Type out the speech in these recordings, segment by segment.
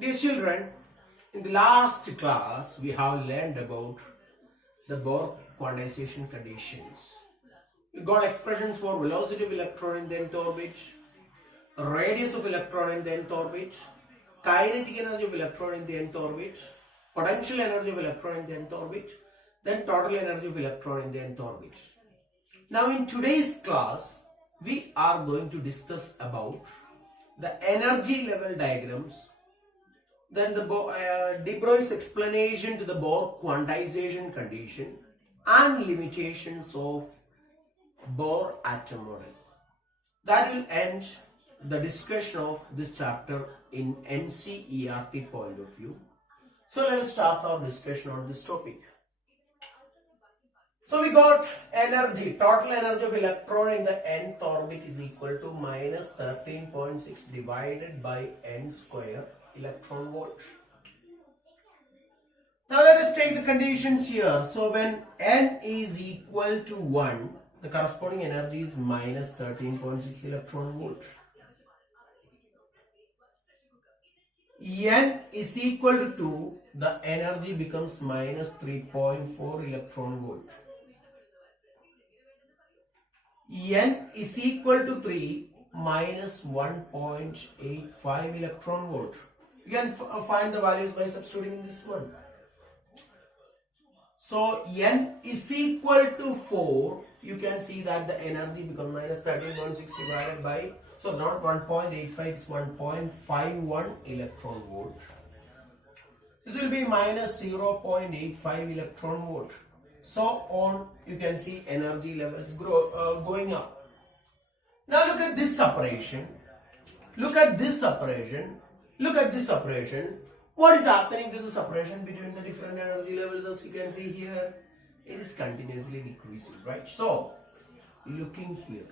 Dear children, in the last class we have learned about the Bohr quantization conditions. We got expressions for velocity of electron in the nth orbit, radius of electron in the nth orbit, kinetic energy of electron in the nth orbit, potential energy of electron in the nth orbit, then total energy of electron in the nth orbit. Now in today's class we are going to discuss about the energy level diagrams, then the de Broglie's explanation to the Bohr quantization condition and limitations of Bohr atom model. That will end the discussion of this chapter in NCERT point of view. So let us start our discussion on this topic. So we got energy, total energy of electron in the nth orbit is equal to minus 13.6 divided by n square electron volt. Now let us take the conditions here. So when n is equal to 1, the corresponding energy is minus 13.6 electron volt. n is equal to 2, the energy becomes minus 3.4 electron volt. n is equal to 3, minus 1.85 electron volt. You can find the values by substituting in this one. So n is equal to 4. You can see that the energy becomes minus 13.6 divided by, so not 1.85, it's 1.51 electron volt. This will be minus 0.85 electron volt. So on, you can see energy levels going up. Now look at this separation. Look at this separation. Look at this separation. What is happening to the separation between the different energy levels? As you can see here, it is continuously decreasing, right? So, looking here,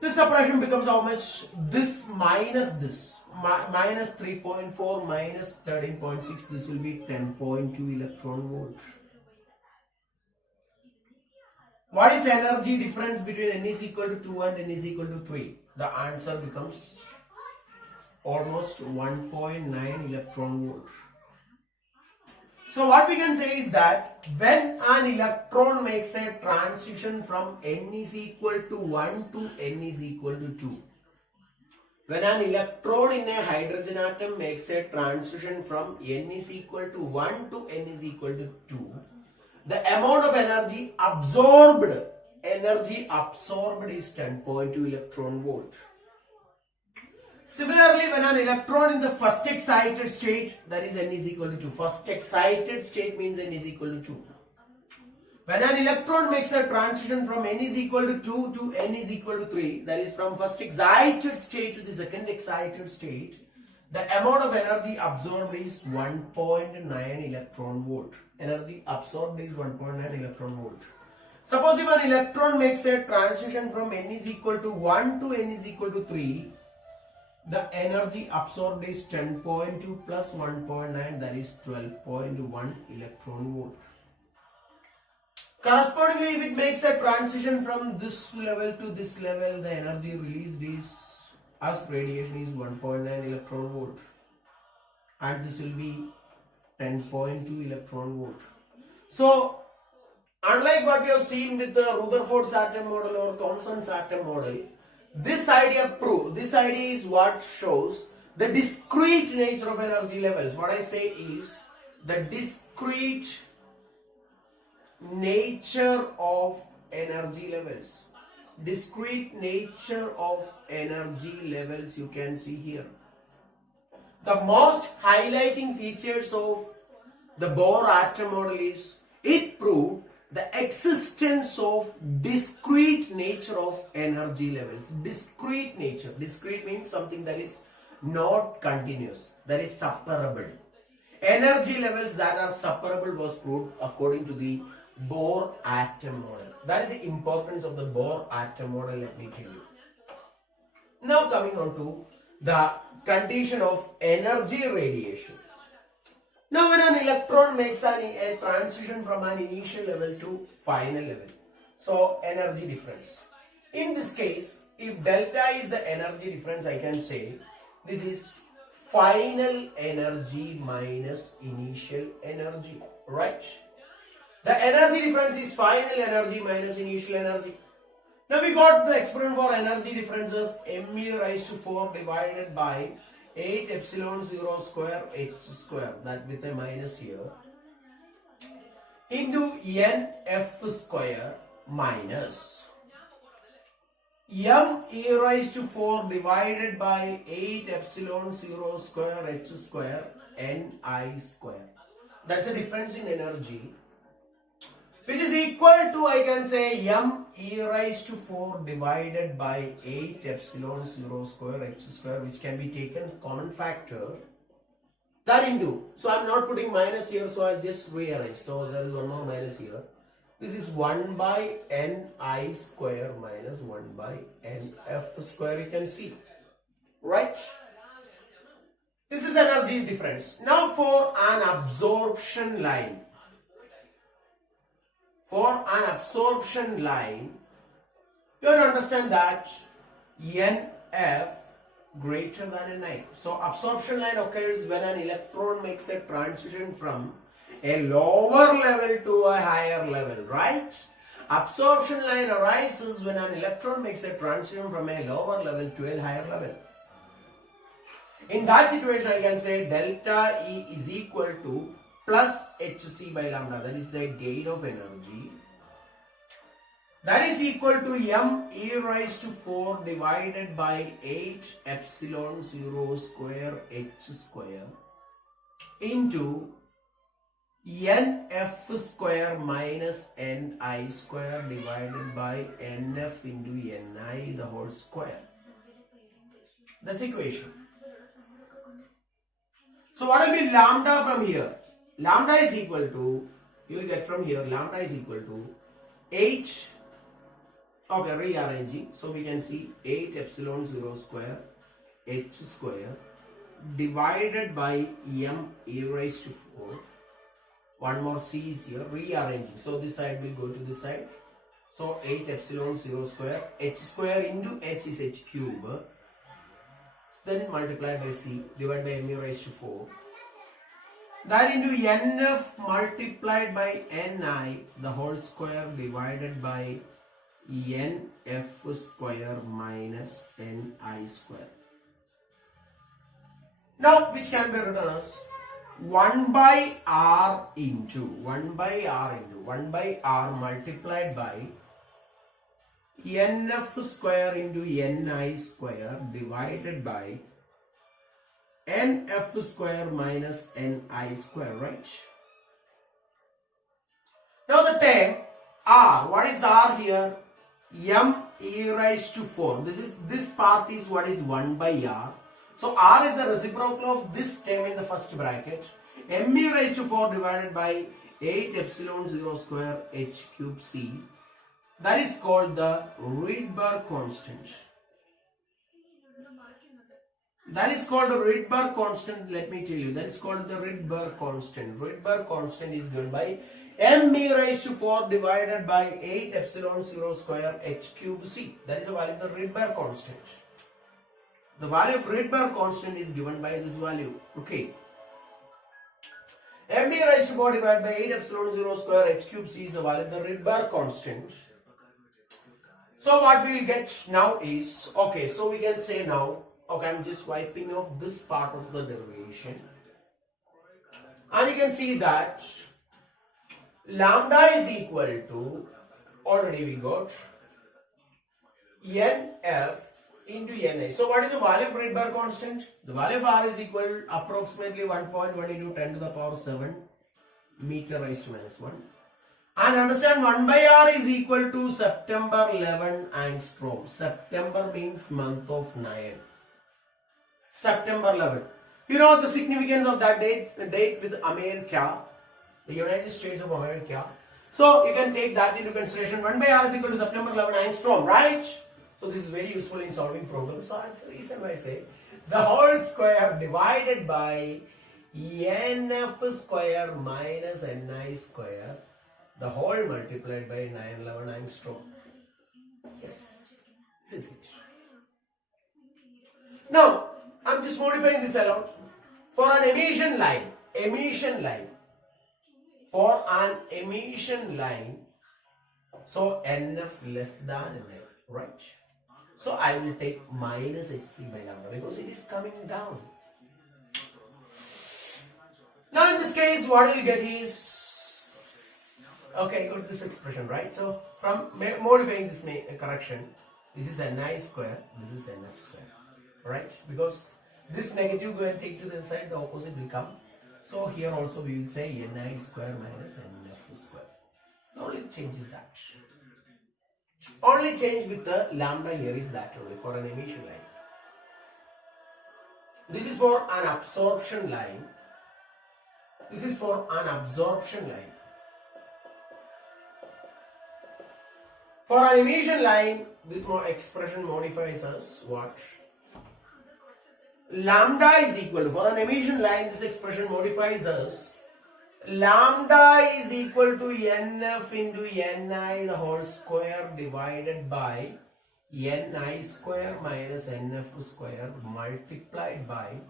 this separation becomes how much? This minus this, minus 3.4 minus 13.6, this will be 10.2 electron volt. What is energy difference between n is equal to 2 and n is equal to 3? The answer becomes almost 1.9 electron volt. So what we can say is that when an electron makes a transition from n is equal to 1 to n is equal to 2, when an electron in a hydrogen atom makes a transition from n is equal to 1 to n is equal to 2, the amount of energy absorbed is 10.2 electron volt. Similarly, when an electron in the first excited state, that is n is equal to 2. First excited state means n is equal to 2. When an electron makes a transition from n is equal to 2 to n is equal to 3, that is from first excited state to the second excited state, the amount of energy absorbed is 1.9 electron volt. Energy absorbed is 1.9 electron volt. Suppose if an electron makes a transition from n is equal to 1 to n is equal to 3, the energy absorbed is 10.2 plus 1.9, that is 12.1 electron volt. Correspondingly, if it makes a transition from this level to this level, the energy released is, as radiation, is 1.9 electron volt. And this will be 10.2 electron volt. So, unlike what we have seen with the Rutherford's atom model or Thomson's atom model, this idea is what shows the discrete nature of energy levels. What I say is the discrete nature of energy levels. Discrete nature of energy levels you can see here. The most highlighting features of the Bohr atom model is it proved the existence of discrete nature of energy levels. Discrete nature. Discrete means something that is not continuous, that is separable. Energy levels that are separable was proved according to the Bohr atom model. That is the importance of the Bohr atom model, let me tell you. Now coming on to the condition of energy radiation. Now when an electron makes a transition from an initial level to final level, so energy difference. In this case, if delta is the energy difference, I can say This is final energy minus initial energy, right? The energy difference is final energy minus initial energy. Now we got the expression for energy differences me raised to 4 divided by 8 epsilon 0 square h square, that with a minus here, into n f square minus m e raised to 4 divided by 8 epsilon 0 square h square n I square. That's the difference in energy, which is equal to, I can say, m e raised to 4 divided by 8 epsilon 0 square h square, which can be taken common factor, that into, so I'm not putting minus here, so I'll just rearrange. So there is one more minus here. This is 1 by ni square minus 1 by nf square, you can see, right? This is energy difference. Now for an absorption line. For an absorption line, you have to understand that NF greater than Ni. So absorption line occurs when an electron makes a transition from a lower level to a higher level, right? Absorption line arises when an electron makes a transition from a lower level to a higher level. In that situation, I can say delta E is equal to plus hc by lambda, that is the gain of energy. That is equal to m e raised to 4 divided by 8 epsilon 0 square h square into nf square minus ni square divided by nf into ni the whole square. That's the equation. So what will be lambda from here? Lambda is equal to, you will get from here, lambda is equal to 8, okay, rearranging, so we can see 8 epsilon 0 square h square divided by m e raised to 4. One more c is here, rearranging, so this side will go to this side. So 8 epsilon 0 square h square into h is h cube, then multiplied by c divided by m e raised to 4. That into nf multiplied by ni the whole square divided by nf square minus ni square. Now which can be written as 1 by r multiplied by nf square into ni square divided by nf square minus ni square, right? Now the term r, what is r here? M e raised to 4. This part is what is 1 by r. So r is the reciprocal of this term in the first bracket. M e raised to 4 divided by 8 epsilon 0 square h cube c. That is called the Rydberg constant. That is called the Rydberg constant. Let me tell you, that is called the Rydberg constant. Rydberg constant is given by m e raised to 4 divided by 8 epsilon 0 square h cube c. That is the value of the Rydberg constant. The value of Rydberg constant is given by this value. Okay. m e raised to 4 divided by 8 epsilon 0 square h cube c is the value of the Rydberg constant. So what we will get now is, okay, so we can say now, okay, I'm just wiping off this part of the derivation. And you can see that lambda is equal to, already we got, nf into ni. So what is the value of Rydberg constant? The value of r is equal approximately 1.1 into 10 to the power 7 meter raised to minus 1. And understand 1 by r is equal to September 11 angstrom. September means month of 9. September 11. You know the significance of that date with America, the United States of America. So you can take that into consideration. 1 by r is equal to September 11 angstrom, right? So this is very useful in solving problems. So that's the reason why I say the whole square divided by nf square minus ni square, the whole multiplied by 911 angstrom. Yes, this is it. Now I'm just modifying this alone. For an emission line, for an emission line, so NF less than NI, right? So I will take minus HC by lambda because it is coming down. Now in this case, what you get is, okay, got this expression, right? So from modifying this correction, this is Ni square, this is NF square, right? Because this negative go and take to the side, the opposite will come. So here also we will say Ni square minus NF square. The only change is that. Only change with the lambda here is that only for an emission line. This is for an absorption line. This is for an absorption line. For an emission line, this expression modifies as what? Lambda is equal to, for an emission line, this expression modifies as lambda is equal to NF into Ni the whole square divided by Ni square minus NF square multiplied by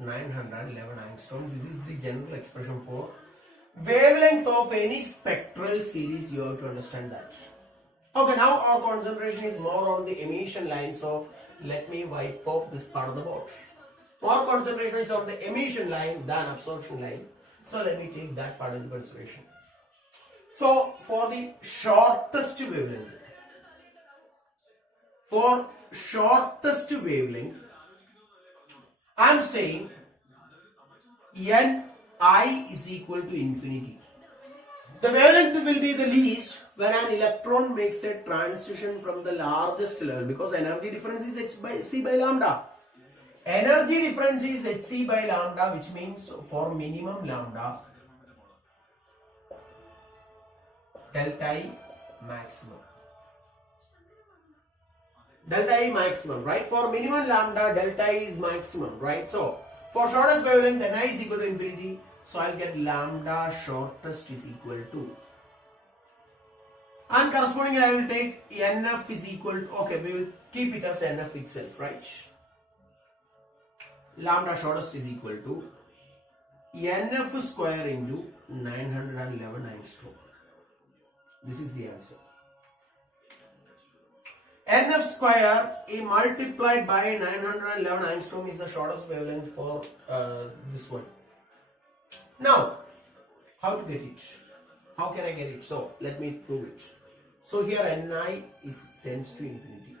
911 angstrom. This is the general expression for wavelength of any spectral series. You have to understand that. Okay, now our concentration is more on the emission line, so let me wipe off this part of the board. More concentration is on the emission line than absorption line, so let me take that part into consideration. So for the shortest wavelength, I am saying Ni is equal to infinity. The wavelength will be the least when an electron makes a transition from the largest level, because energy difference is hc by lambda. Energy difference is hc by lambda, which means for minimum lambda, delta E maximum. Delta E maximum, right? For minimum lambda, delta E is maximum, right? So for shortest wavelength, Ni is equal to infinity. So I'll get lambda shortest is equal to, and correspondingly I will take NF is equal to, okay, we will keep it as NF itself, right? Lambda shortest is equal to NF square into 911 angstrom. This is the answer. NF square multiplied by 911 angstrom is the shortest wavelength for this one. Now, how to get it? How can I get it? So, let me prove it. So, here Ni tends to infinity.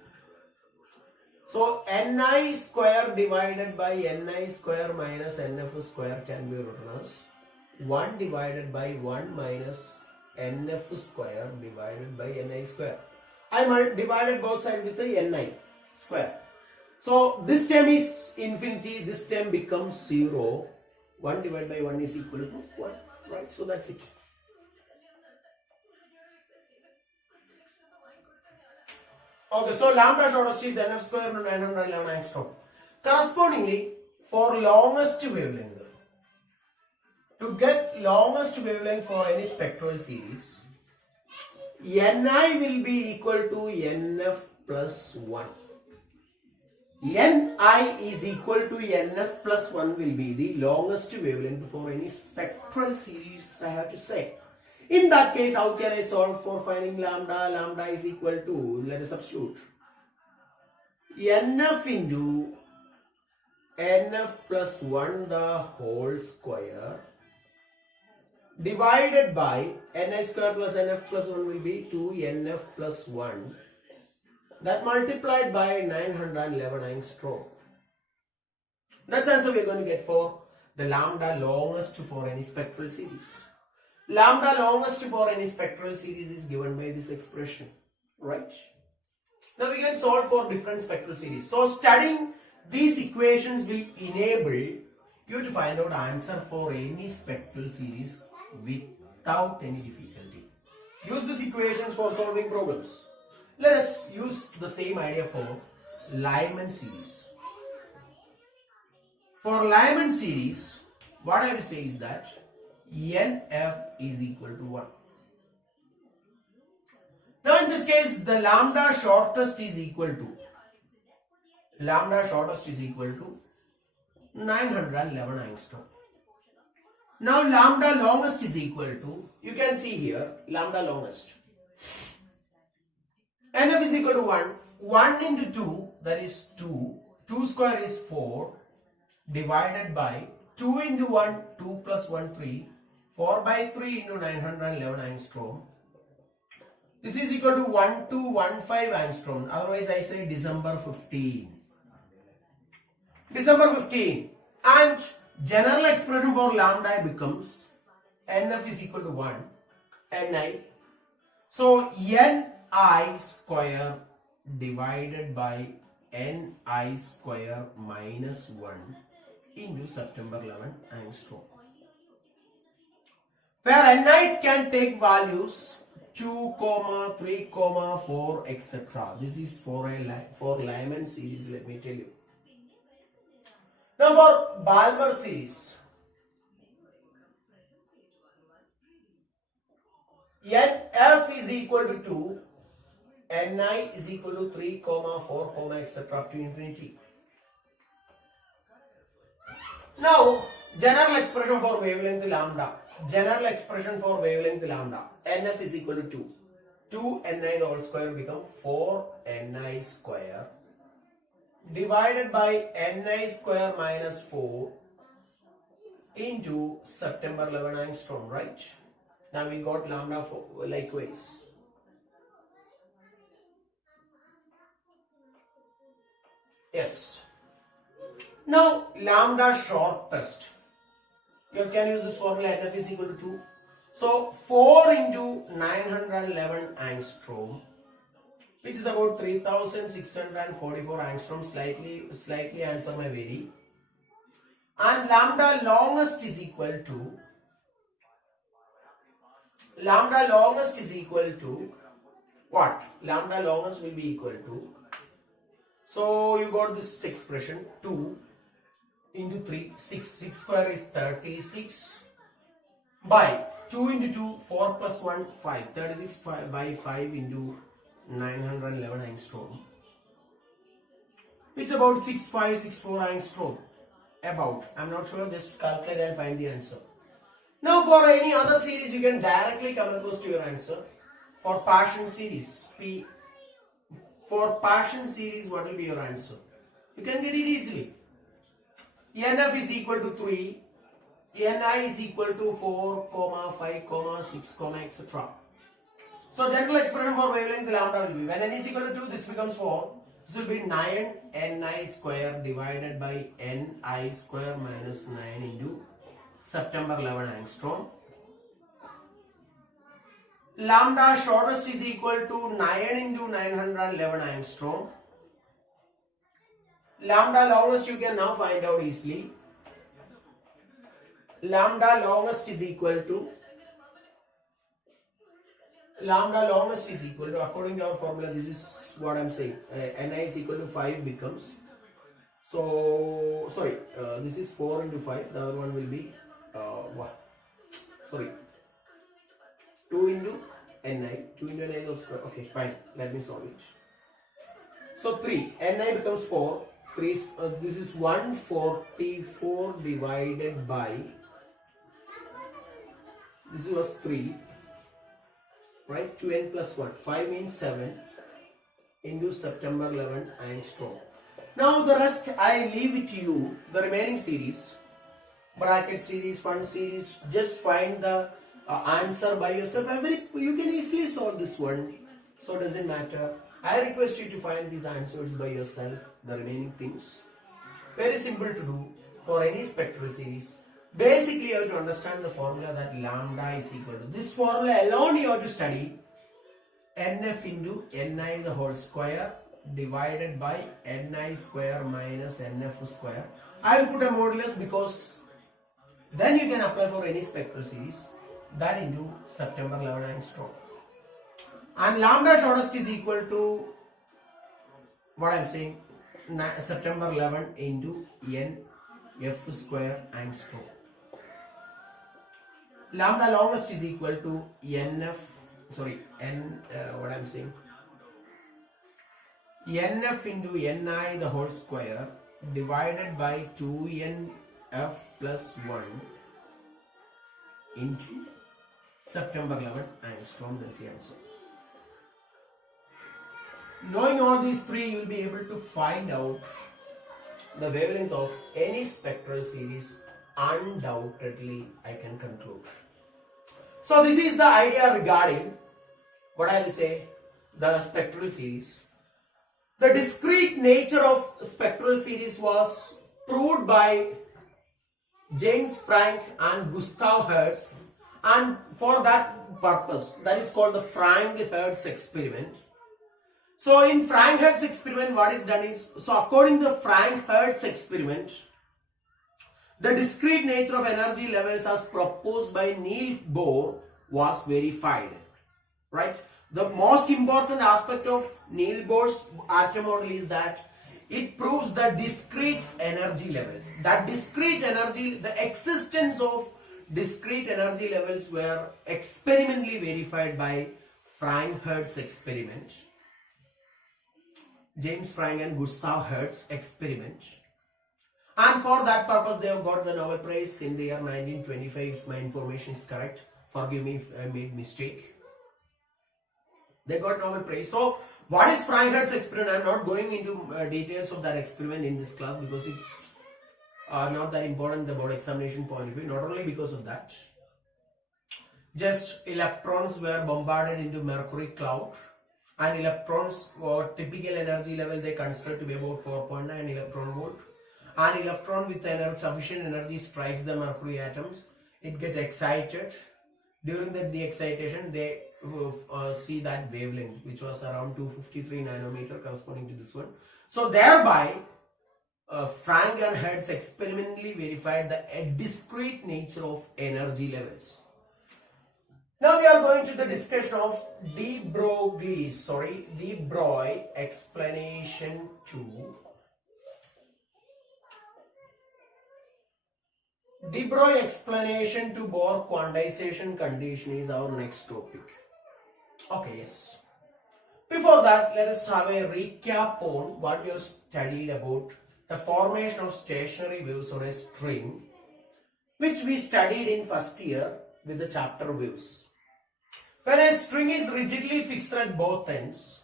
So, Ni square divided by Ni square minus NF square can be written as 1 divided by 1 minus NF square divided by Ni square. I divided both sides with the Ni square. So, this term is infinity, this term becomes 0. 1 divided by 1 is equal to 1, right? So that's it. Okay, so lambda shortest is NF square into 911 angstrom. Correspondingly, for longest wavelength, to get longest wavelength for any spectral series, Ni will be equal to NF plus 1. Ni is equal to NF plus 1 will be the longest wavelength for any spectral series, I have to say. In that case, how can I solve for finding lambda? Lambda is equal to, let us substitute, NF into NF plus 1 the whole square divided by Ni square plus NF plus 1 will be 2NF plus 1. That multiplied by 911 angstrom. That's the answer we are going to get for the lambda longest for any spectral series. Lambda longest for any spectral series is given by this expression, right? Now we can solve for different spectral series. So studying these equations will enable you to find out answer for any spectral series without any difficulty. Use these equations for solving problems. Let us use the same idea for Lyman series. For Lyman series, what I will say is that NF is equal to 1. Now in this case, the lambda shortest is equal to 911 angstrom. Now lambda longest is equal to, you can see here, lambda longest. NF is equal to 1. 1 into 2, that is 2. 2 square is 4, divided by 2 into 1, 2 plus 1, 3. 4 by 3 into 911 angstrom. This is equal to 1215 angstrom. Otherwise I say December 15. December 15. And general expression for lambda becomes NF is equal to 1. Ni. So Ni square divided by Ni square minus 1 into September 11 angstrom. Where Ni can take values 2, 3, 4, etc. This is for Lyman series, let me tell you. Now for Balmer series, F is equal to 2, Ni is equal to 3, 4, etc. up to infinity. Now, general expression for wavelength lambda. General expression for wavelength lambda. NF is equal to 2. 2 Ni the whole square become 4 Ni square divided by Ni square minus 4 into September 11 angstrom, right? Now we got lambda for likewise. Yes. Now lambda shortest. You can use this formula, NF is equal to 2. So 4 into 911 angstrom, which is about 3644 angstrom. Slightly answer may vary. And lambda longest is equal to what? Lambda longest will be equal to, so you got this expression 2 into 3, 6. 6 square is 36 by 2 into 2, 4 plus 1, 5. 36 by 5 into 911 angstrom. It's about 6564 angstrom. About. I'm not sure, just calculate and find the answer. Now for any other series, you can directly come across to your answer. For Paschen series, for Paschen series, what will be your answer? You can get it easily. NF is equal to 3, Ni is equal to 4, 5, 6, etc. So general expression for wavelength lambda will be, when N is equal to 2, this becomes 4. This will be 9 Ni square divided by Ni square minus 9 into September 11 angstrom. Lambda shortest is equal to 9 into 911 angstrom. Lambda longest you can now find out easily. Lambda longest is equal to, according to our formula, this is what I am saying. Ni is equal to 5 becomes, so sorry, this is 4 into 5. The other one will be 2 into Ni. 2 into Ni is square. Okay, fine. Let me solve it. So 3. Ni becomes 4. 3. This is 144 divided by. This was 3. Right? 2n plus 1. 5 means 7 into September 11 angstrom. Now the rest I leave it to you. The remaining series, bracket series, fund series, just find the answer by yourself. You can easily solve this one, so it doesn't matter. I request you to find these answers by yourself, the remaining things. Very simple to do for any spectral series. Basically, you have to understand the formula that lambda is equal to. This formula alone you have to study. NF into Ni the whole square divided by Ni square minus NF square. I will put a modulus because then you can apply for any spectral series. That into September 11 angstrom. And lambda shortest is equal to what I am saying, September 11 into Nf square angstrom. Lambda longest is equal to Nf into Ni the whole square divided by 2NF plus 1 into September 11 angstrom. That's the answer. Knowing all these three, you will be able to find out the wavelength of any spectral series. Undoubtedly, I can conclude. So this is the idea regarding what I will say, the spectral series. The discrete nature of spectral series was proved by James Franck and Gustav Hertz, and for that purpose, that is called the Franck-Hertz experiment. So in Franck-Hertz experiment, what is done is, so according to the Franck-Hertz experiment, the discrete nature of energy levels as proposed by Niels Bohr was verified, right? The most important aspect of Niels Bohr's atom model is that it proves the discrete energy levels. That discrete energy, the existence of discrete energy levels were experimentally verified by Franck-Hertz experiment. James Franck and Gustav Hertz experiment. And for that purpose, they have got the Nobel Prize in the year 1925, if my information is correct. Forgive me if I made mistake. They got Nobel Prize. So, what is Franck-Hertz experiment? I am not going into details of that experiment in this class because it's not that important the board examination point of view. Not only because of that. Just electrons were bombarded into mercury cloud. And electrons, or typical energy level, they consider to be about 4.9 electron volt. An electron with sufficient energy strikes the mercury atoms. It gets excited. During the excitation, they see that wavelength, which was around 253 nanometer, corresponding to this one. So thereby, Franck and Hertz experimentally verified the discrete nature of energy levels. Now we are going to the discussion of de Broglie explanation to de Broglie explanation to Bohr quantization condition is our next topic. Okay, yes. Before that, let us have a recap on what we have studied about the formation of stationary waves on a string, which we studied in first year with the chapter waves. When a string is rigidly fixed at both ends,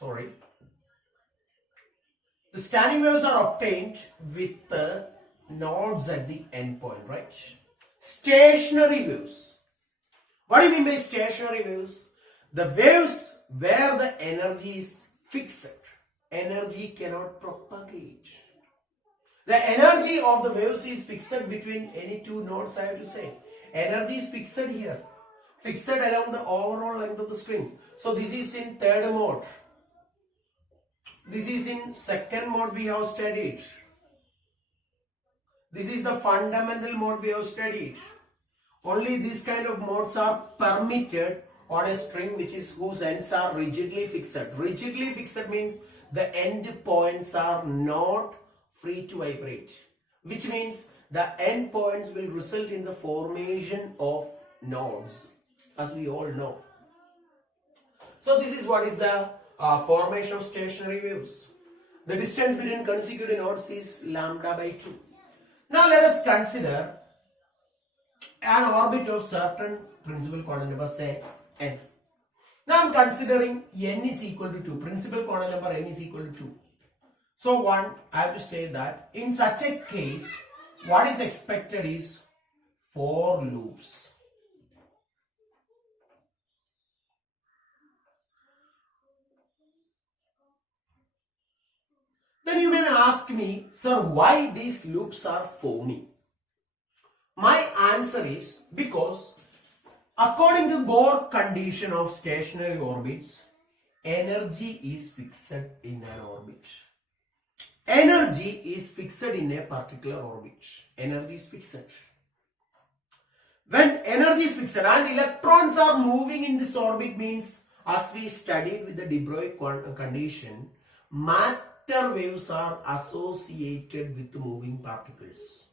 the standing waves are obtained with the nodes at the end point, right? Stationary waves. What do you mean by stationary waves? The waves where the energy is fixed. Energy cannot propagate. The energy of the waves is fixed between any two nodes, I have to say. Energy is fixed here. Fixed along the overall length of the string. So this is in third mode. This is in second mode we have studied. This is the fundamental mode we have studied. Only these kind of modes are permitted on a string whose ends are rigidly fixed. Rigidly fixed means the end points are not free to vibrate. Which means the end points will result in the formation of nodes, as we all know. So this is what is the formation of stationary waves. The distance between consecutive nodes is lambda by 2. Now let us consider an orbit of certain principal quantum number, say n. Now I am considering n is equal to 2. Principal quantum number n is equal to 2. So I have to say that in such a case, what is expected is 4 loops. Then you may ask me, sir, why these loops are forming? My answer is because according to Bohr condition of stationary orbits, energy is fixed in an orbit. Energy is fixed in a particular orbit. Energy is fixed. When energy is fixed and electrons are moving in this orbit means, as we studied with the de Broglie condition, matter waves are associated with moving particles.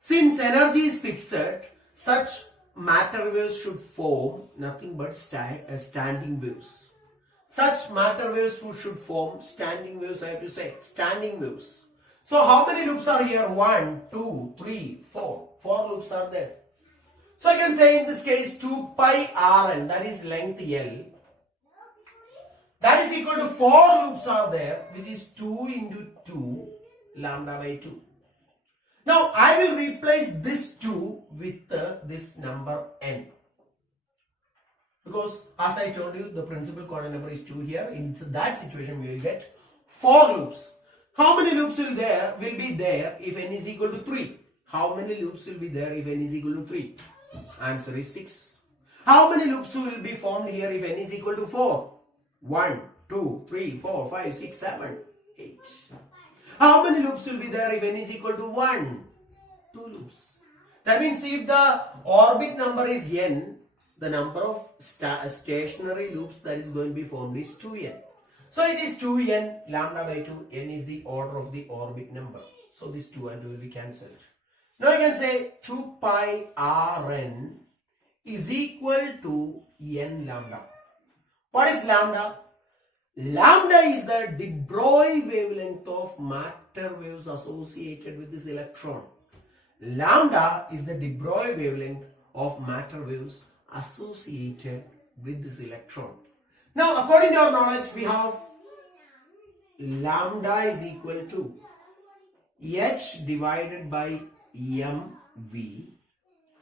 Since energy is fixed, such matter waves should form nothing but standing waves. such matter waves should form standing waves, I have to say, standing waves. So how many loops are here? 1, 2, 3, 4. 4 loops are there. So I can say in this case 2 pi Rn, that is length L. That is equal to 4 loops are there, which is 2 into 2 lambda by 2. Now I will replace this 2 with this number n. Because as I told you, the principal quantum number is 2 here. In that situation, we will get 4 loops. How many loops will be there if n is equal to 3? How many loops will be there if n is equal to 3? Answer is 6. How many loops will be formed here if n is equal to 4? 1, 2, 3, 4, 5, 6, 7, 8. How many loops will be there if n is equal to 1? 2 loops. That means if the orbit number is n, the number of stationary loops that is going to be formed is 2n. So it is 2n lambda by 2. N is the order of the orbit number. So this 2 and 2 will be cancelled. Now I can say 2 pi Rn is equal to n lambda. What is lambda? Lambda is the de Broglie wavelength of matter waves associated with this electron. Lambda is the de Broglie wavelength of matter waves associated with this electron. Now according to our knowledge, we have lambda is equal to h divided by mv.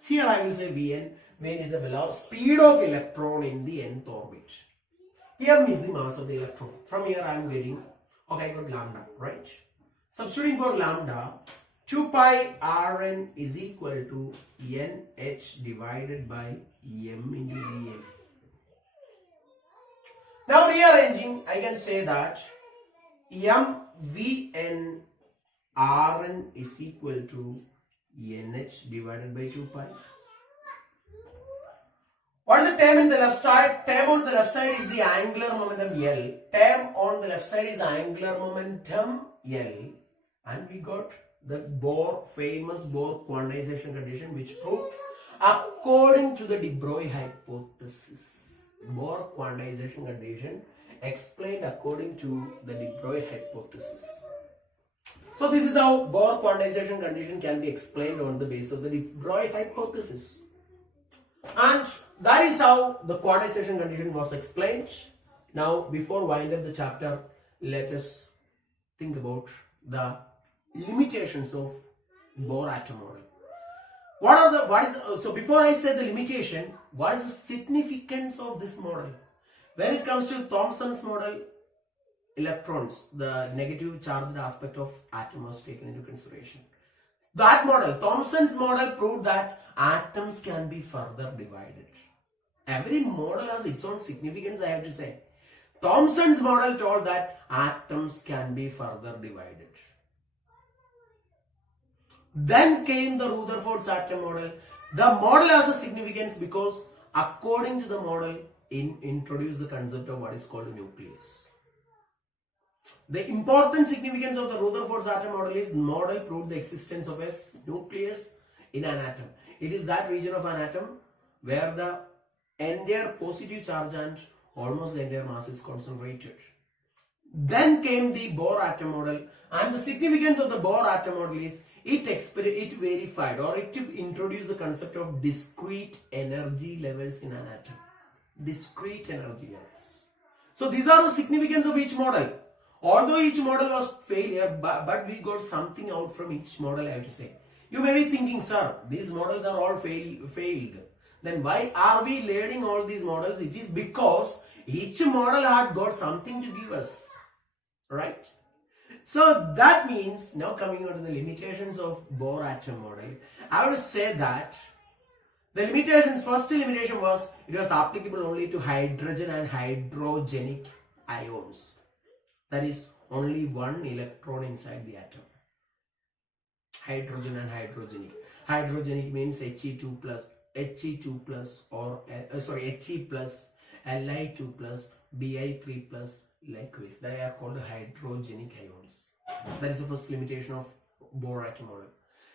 Here I will say Vn. Vn is the velocity speed of electron in the nth orbit. M is the mass of the electron. From here I am getting, okay, I got lambda, right? Substituting for lambda, 2 pi Rn is equal to nh divided by m into Vn. Now rearranging, I can say that mvn Rn is equal to nh divided by 2 pi. What is the term in the left side? Term on the left side is the angular momentum L. Term on the left side is angular momentum L. And we got the famous Bohr quantization condition, which proved according to the de Broglie hypothesis. Bohr quantization condition explained according to the de Broglie hypothesis. So this is how Bohr quantization condition can be explained on the basis of the de Broglie hypothesis. And that is how the quantization condition was explained. Now, before winding up the chapter, let us think about the limitations of Bohr atom model. So before I say the limitation, what is the significance of this model? When it comes to Thomson's model, electrons, the negative charged aspect of atom was taken into consideration. That model, Thomson's model, proved that atoms can be further divided. Every model has its own significance, I have to say. Thomson's model told that atoms can be further divided. Then came the Rutherford's atom model. The model has a significance because according to the model, introduced the concept of what is called a nucleus. The important significance of the Rutherford's atom model is model proved the existence of a nucleus in an atom. It is that region of an atom where the entire positive charge and almost the entire mass is concentrated. Then came the Bohr atom model, and the significance of the Bohr atom model is it verified or it introduced the concept of discrete energy levels in an atom. Discrete energy levels. So these are the significance of each model. Although each model was failure, but we got something out from each model, I have to say. You may be thinking, sir, these models are all failed. Then why are we learning all these models? It is because each model had got something to give us. Right? So that means, now coming on to the limitations of Bohr atom model, I would say that the limitations, first limitation was it was applicable only to hydrogen and hydrogenic ions. That is only one electron inside the atom. Hydrogen and hydrogenic. Hydrogenic means He2 plus, He2 plus or He plus, Li2 plus, Bi3 plus, likewise. They are called hydrogenic ions. That is the first limitation of Bohr atom model.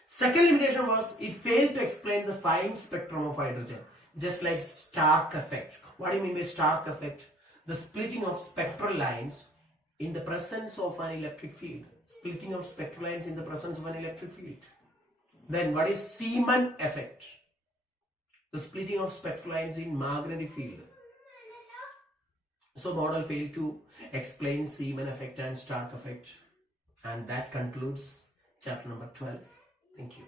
Second limitation was it failed to explain the fine spectrum of hydrogen, just like Stark effect. What do you mean by Stark effect? the splitting of spectral lines in the presence of an electric field. Splitting of spectral lines in the presence of an electric field. Then what is Zeeman effect? The splitting of spectral lines in magnetic field. So model failed to explain Zeeman effect and Stark effect. And that concludes chapter number 12. Thank you.